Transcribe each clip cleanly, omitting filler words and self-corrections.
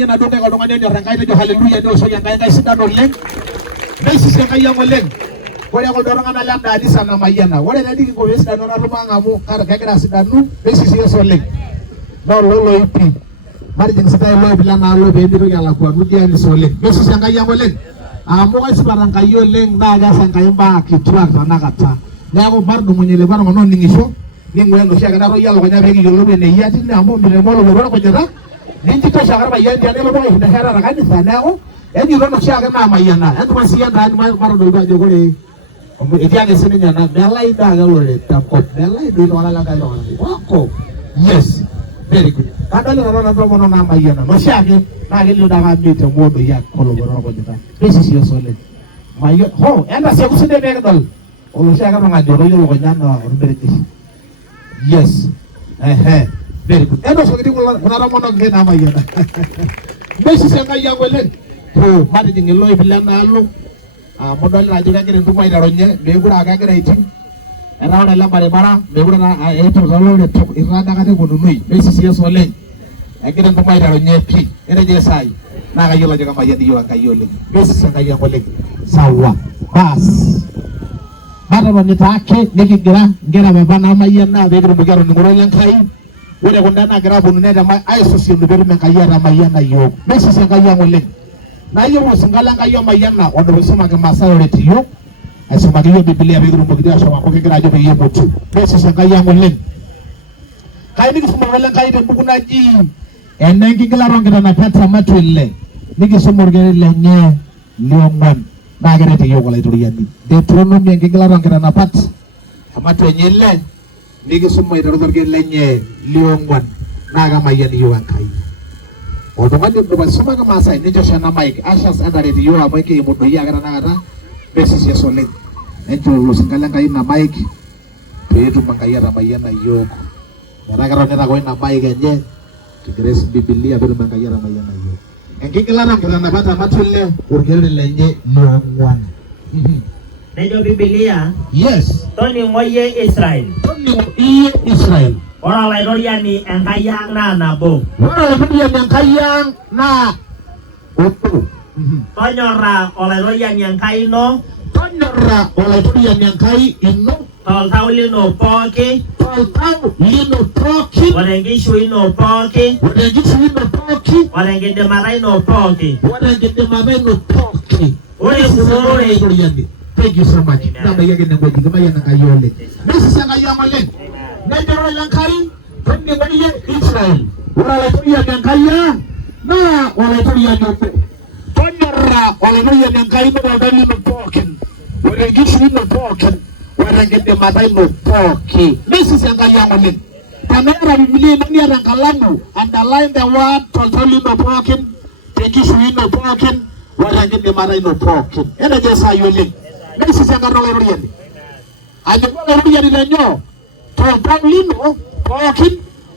ninye na donga oltung'ani onyor Enkai nejo haleluya neoshoki Enkai nkae sidan oleng. Neisisi Enkai ang' oleng. Ore kuldo tung'anak lenda anisa namayiana. Ore tenikingo pee esidanu ena tumo ang' amu kegira asidanu neisisi Yesu oleng. Nololoipi. Matijing sitai loip lenaalo pee mitoki alakuanu idia anisa oleng. Neisisi Enkai ang' oleng. Amu kaisipata Enkai oleng naa keas Enkai imbaa kituak tanakata. Neeku matudumunyie lekwa tung'anak oning'isho ning'uaa enoshi ake natoi elukunya pee kiyiolou eneyia tine amu miremo olotu orkujita. Ninjitosha ake irpayiani tenelotu aishindashara te kanisa neeku ejito enoshi ake naamayiana. Entuma sii endaani matodolu ajo ore etii ake sininye ena melai daa ake olore tenkop melai doi iltung'anak lenkai tung'anak wako. Yes, very good. Kadolita nanu entomonok naamayiana enoshi ake naa kelio dake amu temua doi ake olotu orkujita. Neisisi Yesu oleng. Ho, entasieku sidai pee kidol oloshi ake tung'ani otoyio elukunya naa ormeregeshi. Yes, very good. Entosoki kuna tomonok nkae naamayiana. Neisisi Enkai ang' oleng. Matijing iloip lenaalo amu idolita ajo kegira entumo aiterunye meekure aa kegira aiting. Etaa ore ele baribara meekure eetuo tooloretok etaa dakata eponunui. Neisisi Yesu oleng. Egira entumo aiterunye pii. Etejo esai naa kayiolo ajo kamayian iyiok Enkai oleng. Neisisi Enkai ang' oleng. Sawa. Baas. Matotoni taake nikigira nkera apa naamayiana pee kitumoki atoning'oro Enkai. Ore kunda naagira aponu aisosionu pee etum Enkai atamayiana iyiok. Neisisi Enkai ang' oleng. Nayieu osinka lenkai omayiana odo isumaki Maasai oret iyiok aisumaki iyiok Biblia pee kitumoki ashom amu kegira ajo peyie emutu. Neisisi Enkai ang' oleng. Kayieu nikisum oleng Enkai tembuku naji Enenkigilata onkitanapat Sabato ile nikisum orkeret lenye liong'uan naa keret iyiok olaitoriani. Deuteronomy enkigilata onkitanapat Sabato enye ile nikisum aiteru torkeret lenye liong'uan naa kamayian iyiok Enkai. Oltung'ani oidipa aisumaki Maasai ninchosho ena mic ashas entaret iyiok amu ekiimu doi ake tanakata. Neisisi Yesu oleng. Nencho olosinka lenkai ina mic pee etum Enkai atamayiana iyiok. Metaa ketonita ake ina mic enye kigira aisum Biblia pee etum Enkai atamayiana iyiok. Enkigilata onkitanapat Sabato ile orkeret lenye liong'uan. Nejo Biblia. Yes. Toning'o iyie Israel. Toning'o iyie Israel. Ore olaitoriani Enkai ang' naa nabo. Ore olaitoriani Enkai ang' naa obo. Tonyora olaitoriani Enkai ino. Tonyora olaitoriani Enkai ino. Toltau lino pooki. Toltau lino pooki. Ore enkishu ino pooki. Ore enkishu ino pooki. Ore enkidimata ino pooki. Ore enkidimata ino pooki. Ore olaitoriani. Thank you so much. Nabayiaki enewueji kimayian Enkai oleng. Neisisi Enkai ang' oleng. Nejo ore Enkai toning'o iyie Israel. Ore olaitoriani Enkai ang' naa olaitoriani obo. Tonyora olaitoriani Enkai ino toltau lino pookin. Ore enkishu ino pookin. Ore enkidimata ino pooki. Neisisi Enkai ang' oleng. Teneeta Biblia ino niata enkalamu underline the word toltau lino pookin, tenkishu ino pookin, ore enkidimata ino pookin. Etejo esai oleng. Neisisi Enkai olaitoriani. Ajo olaitoriani lenyo toltau lino pookin,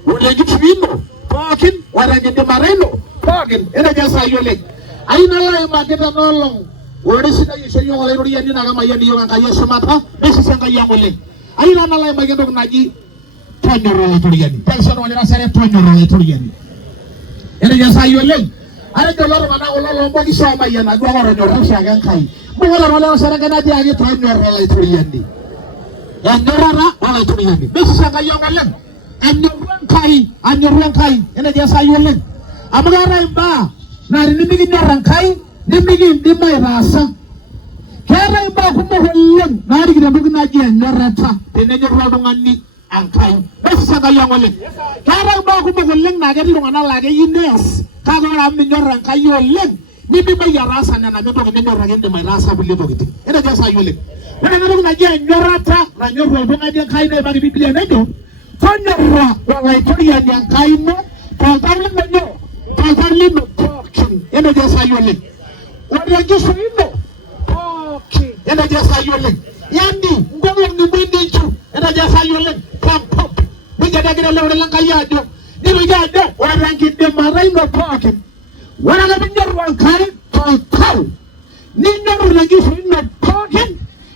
ore enkishu ino pookin, ore enkidimata ino pookin. Etejo esai oleng. Ayieu nalo aimaki tenaolong' ore sidai aisho iyiok olaitoriani naa kamayian iyiok Enkai eshumata. Neisisi Enkai ang' oleng. Ayieu nalo aimaki entoki naji tonyora olaitoriani. Tenkisho oltung'ani nasere tonyora olaitoriani. Etejo esai oleng. Atejo kulo tung'anak kulo lombokisho amayiana duo ake otonyora oshiake Enkai. Ore kulo oserenge natii ake tonyora olaitoriani. Enyorrata olaitoriani. Neisisi Enkai ang' oleng. Anyorru Enkai. Etejo esai oleng. Amu keetai imbaa naa tenimikinyor Enkai nimikiindim aitaasa. Keetai imbaa kumok oleng naarikito entoki naji enyorrata tenenyorru oltung'ani Enkai. Neisisi Enkai ang' oleng. Keetai imbaa kumok oleng naa ketii iltung'anak laa keyieu nees kake ore amu minyor Enkai oleng nimibaiki ataasa nena toki nenyor ake indim aitaasa kulie tokitin. Etejo esai oleng. Ore ena toki naji enyorrata nanyorru oltung'ani Enkai naimaki Biblia nejo tonyora olaitoriani Enkai ino toltau lino pookin. Etejo esai oleng. Ore enkishu ino pookin. Etejo esai oleng. Yani nkolong'i minchu. Etejo esai oleng. Pampop. Nejia egira ele ore Enkai ajo nitoki ajo ore enkidimata ino pookin. Ore ake piinyorru Enkai toltau ninyorru enkishu ino pookin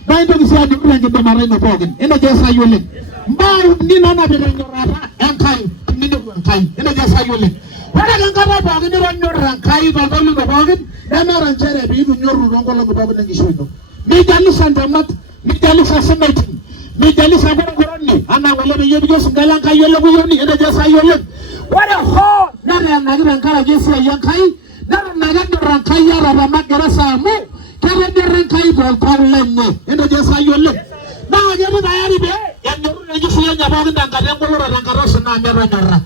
naa intoki sii anyorru enkidimata ino pookin. Etejo esai oleng. Mbaa uni naanapita enyorrata Enkai teninyorru Enkai. Etejo esai oleng. ore enkata pookin nitonyorra Enkai toltau lino pookin nemeeta nchere piitu nyorru toonkolong'i pookin enkishui ino. Mijalisha ntemat, mijalisha simetin, mijalisha korokoroni anaa ng'ole peyie kijo osinkolio Enkai ole kuyioni etejo Esai oleng. Ore hoo neteenaki tenkaraki esiai Enkai neton ake enyorr Enkai ata temagereza amu ketonyorra Enkai toltau lenye etejo Esai oleng. Naa ketii tayari pee enyorru enkishui enye pookin tenkata engoloto tenkata osinaa metonyorra.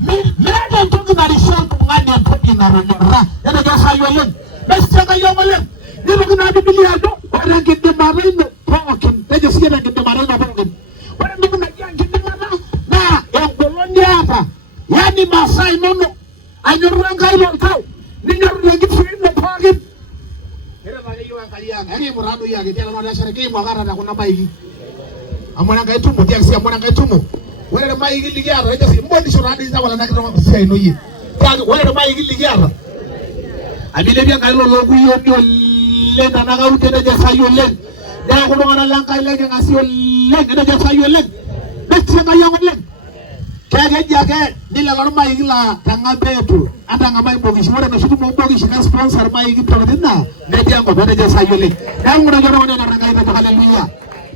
Meeta entoki narishie oltung'ani entoki natonyorra etejo Esai oleng. Nesisho Enkai oleng. Nitoki naa Biblia ajo ore enkidimata ino pookin tejo siiyie tenkidimata ino pookin. Ore entoki naji enkidimata naa engolon niata, yaani masaa inonok anyorru Enkai toltau ninyorru tenkishui ino pookin. Kereta ake yiok Enkai ang', ekiimu taadoi ake tialo natashere kiimu ake ata tekuna maiki. Amu ore Enkai tumo tiaki sii amu ore Enkai tumo. Ore irmaiki likiata ejo sii mbodisho taadoi tapala ena kitong' siai ino yie. Tiaki ore irmaiki likiata amilepie Enkai lolokuyioni oleng tena kaunti etejo Esai oleng. Neeku iltung'anak leNkai leking'asi oleng etejo Esai oleng. Nesisho Enkai ang' oleng. Keji ake nilelo irmaiki laa teng'ambo eetuo ata ng'amai Mbokishi. Ore enoshi tumo Mbokishi nesponsor irmaiki ntokitin naa netii enkop etejo Esai oleng. Neeku ng'urai oltung'ani onyorr Enkai tejo haleluya.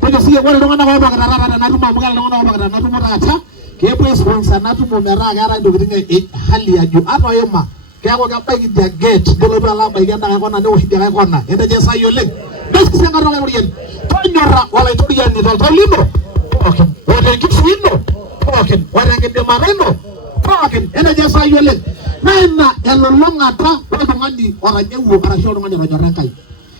Tejo siiyie ore iltung'anak oopakita taata tena tumo amu keeta iltung'anak oopakita tena tumo taata kepuo aisponsor ena tumo metaa keetae intokitin hali ya juu ata oima keeku kebaiki idia gate nelotu alo abaiki enda kona newosh idia kona etejo Esai oleng. Nesikise enkata olaituriani tonyora olaituriani toltau lino pookin otenkishui ino pookin otenkidimata ino pookin etejo Esai oleng. Naa ina elulung'ata oltung'ani otanyewuo arashu oltung'ani otonyorra Enkai.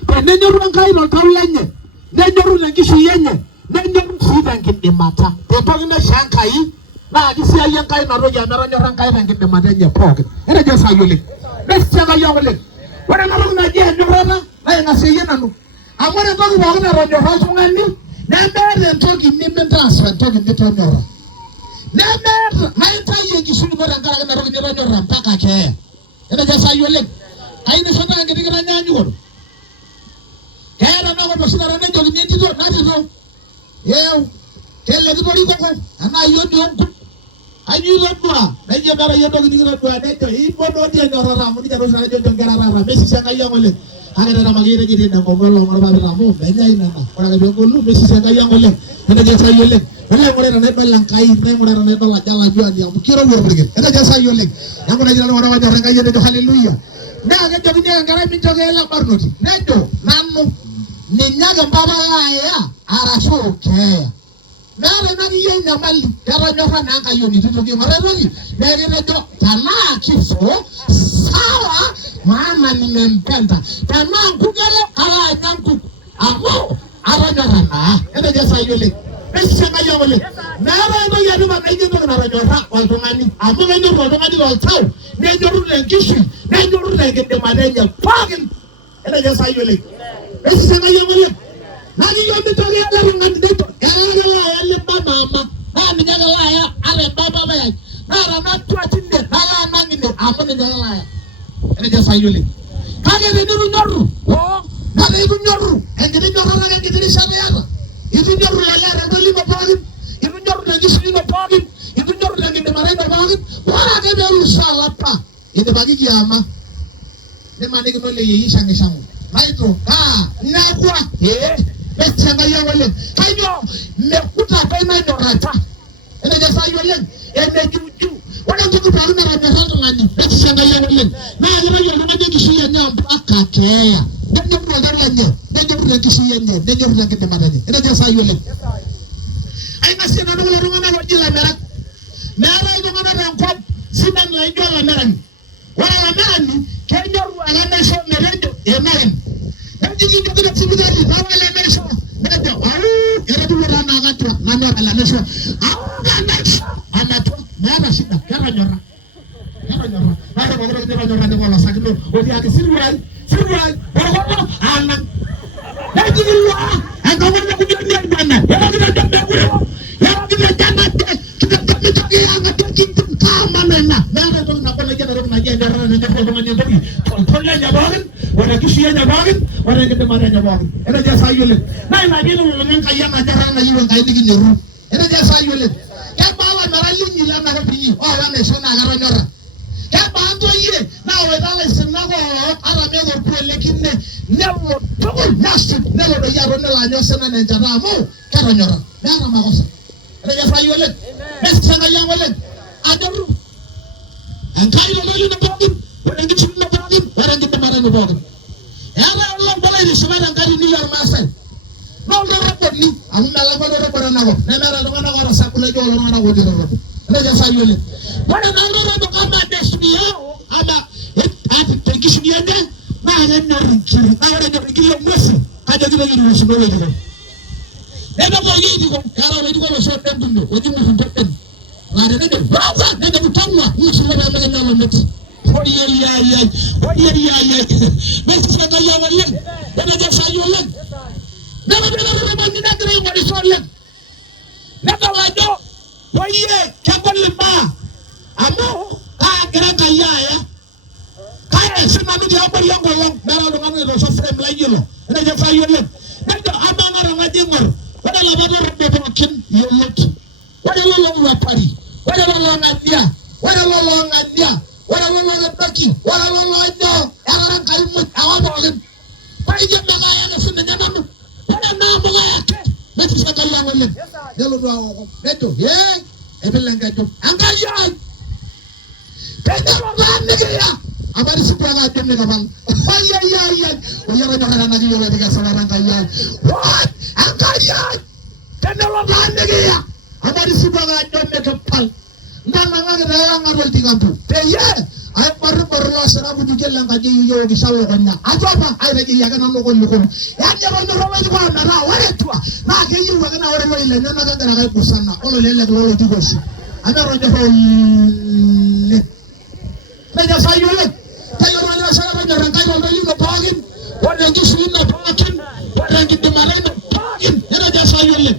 Tenenyorru Enkai toltau lenye nenyorru tenkishui enye nenyorru sii tenkidimata tentoki naisho Enkai naa kisiai Enkai inatoki amu etonyorra Enkai tenkidimata enye pookin etejo Esai oleng. Nesisho Enkai oleng. Ore ena toki naji enyorrata naing'asieyie nanu amu ore entoki pookin natonyorra oltung'ani nemeeta entoki nimintaas entoki nitonyorra. Nemeeta naintayu enkishui ino tenkaraki ina toki nitonyorra mpaka keeya etejo Esai oleng. Kayieu nishomo enkiti kitanyanyukoto. Keeta enakop oshi taata nejokini entito natito eu kelekitorikoko enaa iyioni onkut kanyio itodua naijo meeta iyie entoki nikitodua nejo imbon dii enyorrata amu nija oshi taata ejo nkera taata mesisho Enkai ang' oleng. Kake tetamaki etejo enkomo olong'or papita amu menyai nena. Ore ake peegolu mesisho Enkai ang' oleng etejo Esai oleng. Naing'uraa tenaidol Enkai naing'uraa tenaidol ajo olajuani amu kirowua orpurkel etejo Esai oleng. Neeku najito iltung'anak onyorr Enkai etejo haleluya. Naa kejokini enkerai mincho keela barnoti nejo nanu ninye ake mpapa laaya arashu keeya. Meeta ina kiyie enyamali ketonyorra naa enkayioni titoki aing'or aitoki nekitejo tenaa kifo sawa maana nimempenda tenaa nkugelo kalo anya nkuk amu atonyorra naa etejo Esai oleng. Nesisho Enkai ang' oleng. Meeta entoki etipat naijo entoki natonyorra oltung'ani amu kenyorru oltung'ani toltau nenyorru tenkishui nenyorru tenkidimata enye pookin etejo Esai oleng. Nesisho Enkai ang' oleng. Nakijo mitoki ele tung'ani nejo ake laaya liba mama naa ninye ake laaya ata embaba peyai naa tenatua tine nalo anang' ine amu ninye ake laaya etejo Esai oleng. Kake tenitu nyorru naa tenitu nyorru enkiti nyorrata ake enkiti rishata iyata itu nyorru lelo toltau lino pookin itu nyorru tenkishui ino pookin itu nyorru tenkidimata ino pookin ore ake peelusoo olapa idipaki kiama nimanikino leyieyio shang'ishang'u naito nekwa nesisho Enkai ang' oleng. Kanyoo mekuta apa ina nyorrata etejo Esai oleng. Enejuju ore entoki pookin natonyorra oltung'ani nesisho Enkai ang' oleng. Naa kitayu oltung'ani enkishui enye mpaka keeya nenyorru oltau lenye nenyorru tenkishui enye nenyorru tenkidimata enye etejo Esai oleng. Ainasie nanu kulo tung'anak oji ilamirak. Meetai iltung'anak tenkop sidan laijo olamerani. Ore olamerani kenyorru ake naisho metejo enaim. Neji kintoki te sipitali nawa ele naisho nejo eretulu taa naa katua nanyorr ele naisho enaisho anatua meeta shida ketonyorra. Ore pooki toki nitonyorra niko olosakino otiaki siruai orkoto anang'. Neji kilwa enkong'u nekujoni embana erokito mekure erokito janate mitoki ang'ate kintum kama nena. Meeta entoki nabo naji enatoki naji enyorrata nenyorr oltung'ani entoki toltau lenye pookin ore enkishui enye pookin ore enkidimata enye pookin etejo Esai oleng. Naa ina piilulung'a Enkai ena nyorrata nayieu Enkai nikinyorru etejo Esai oleng. Kebaa olamerak linyi lenakop inyi oowa enaisho naa ketonyorra Kebando ye na wedala sinago ara mego kwelekinne nelo togol nasib nelo do yaro nela nyosena nenjara mo karonyora nara magosa reja fayole besanga yangole adaru ankai lo yo no bogin wala ngi chimno bogin wala ngi tamara no bogin yara Allah balai ni sumara ngari ni yar masai no do rabon ni amna la ko do rabon nago nemera do nago ra sakula jolo no nago jolo rabon reja fayole wala na do rabon kama desmiya ama ati tekishniya de na na rikiri awara no rikiri mwesi kaja gina gina musuno we digo eda mo yi digo kara we digo so tembundo o digo so tembundo ngare ne brava ne de butamwa musuno ba me nyalo net odi ya mesi sa ga ya wali eda de fa yo len na ba ni na gre wali so len na ka wa do oye ka limba amo ka gra ka ya kaya sina nudi abari yango yang dara lo ngane lo so frame la yelo ene je fa yo len nado amanga ro ngadi ngor wala la bado robbe bo kin yo lot wala lo wa pari wala lo ngadia wala lo ngadia wala lo ngaki wala lo ajo ara kai mu awado len pai je ma ya na sina nyano wala na mo ya ke metti sa ka yango len yelo do awo nedo ye e belenga jo anga yo tendo ngane ya abari siku yang ada ni kapan? Ayah, oyara jangan lagi yo lagi kesalahan kaya. What? Angkaya, kenapa lagi ya? Abari siku yang ada ni kapan? Nang ngang ngarol tiga tu. Teye, ay baru lah serabu juga lang kaya yo bisa lo kanya. Ajo apa? Ay lagi ya kan lo kon. Ya jangan orang lagi mana lah. Wala tua. Nah kaya yo kan orang lain lain nak kan kaya busana. Olo lelak lo tu bosi. Ada orang jahol. Meja sayulah. Tayo na sa mga rangkay mo yung napagin. Wala nang gusto yung napagin. Wala nang gitamaray napagin. Yan na dyan sa iyo.